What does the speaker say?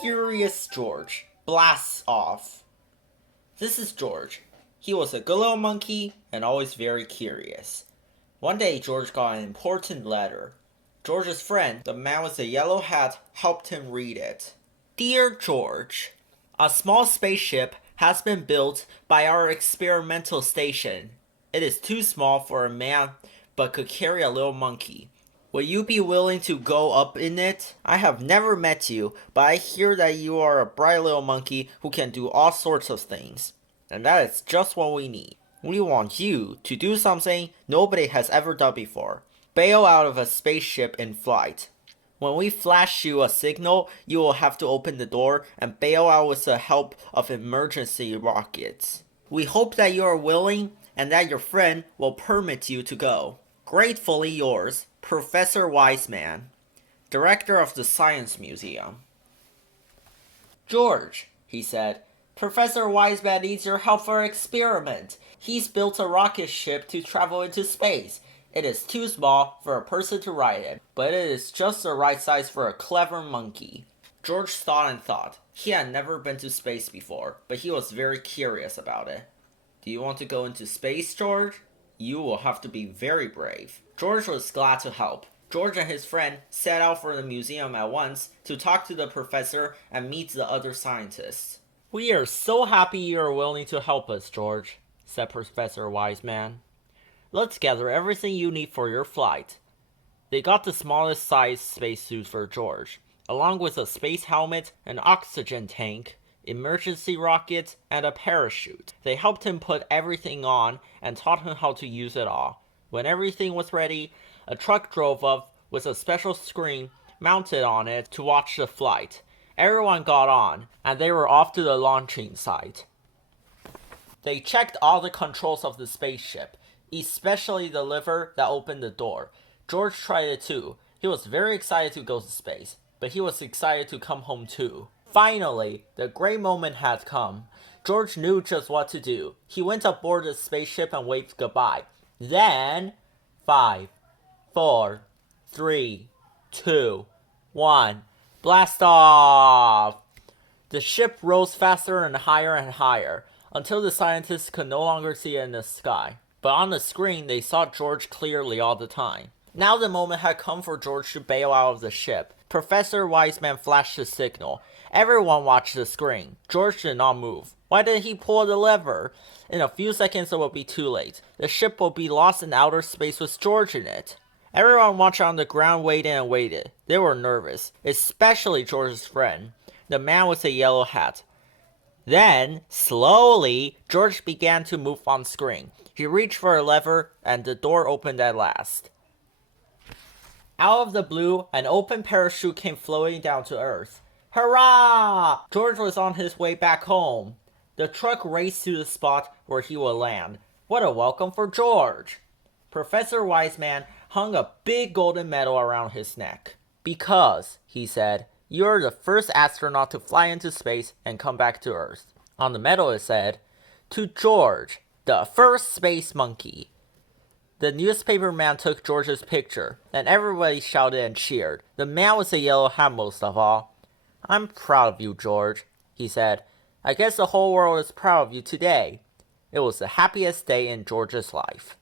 Curious George blasts off. This is George. He was a good little monkey and always very curious. One day, George got an important letter. George's friend, the man with the yellow hat, helped him read it. Dear George, a small spaceship has been built by our experimental station. It is too small for a man, but could carry a little monkey. Would you be willing to go up in it? I have never met you, but I hear that you are a bright little monkey who can do all sorts of things. And that is just what we need. We want you to do something nobody has ever done before. Bail out of a spaceship in flight. When we flash you a signal, you will have to open the door and bail out with the help of emergency rockets. We hope that you are willing and that your friend will permit you to go. Gratefully yours, Professor Wiseman, Director of the Science Museum. George, he said, Professor Wiseman needs your help for an experiment. He's built a rocket ship to travel into space. It is too small for a person to ride it, but it is just the right size for a clever monkey. George thought and thought. He had never been to space before, but he was very curious about it. Do you want to go into space, George? You will have to be very brave. George was glad to help. George and his friend set out for the museum at once to talk to the professor and meet the other scientists. We are so happy you are willing to help us, George, said Professor Wiseman. Let's gather everything you need for your flight. They got the smallest size spacesuit for George, along with a space helmet, an oxygen tank, emergency rocket, and a parachute. They helped him put everything on and taught him how to use it all. When everything was ready, a truck drove up with a special screen mounted on it to watch the flight. Everyone got on, and they were off to the launching site. They checked all the controls of the spaceship, especially the lever that opened the door. George tried it too. He was very excited to go to space, but he was excited to come home too. Finally, the great moment had come. George knew just what to do. He went aboard the spaceship and waved goodbye. Then, 5, 4, 3, 2, 1, blast off! The ship rose faster and higher until the scientists could no longer see it in the sky. But on the screen, they saw George clearly all the time. Now the moment had come for George to bail out of the ship. Professor Wiseman flashed the signal. Everyone watched the screen. George did not move. Why didn't he pull the lever? In a few seconds it would be too late. The ship would be lost in outer space with George in it. Everyone watched on the ground, waited and waited. They were nervous, especially George's friend, the man with the yellow hat. Then, slowly, George began to move on screen. He reached for a lever, and the door opened at last. Out of the blue, an open parachute came floating down to Earth. Hurrah! George was on his way back home. The truck raced to the spot where he would land. What a welcome for George! Professor Wiseman hung a big golden medal around his neck. Because, he said, you're the first astronaut to fly into space and come back to Earth. On the medal it said, to George, the first space monkey. The newspaper man took George's picture, and everybody shouted and cheered. The man with the yellow hat most of all. I'm proud of you, George, he said. I guess the whole world is proud of you today. It was the happiest day in George's life.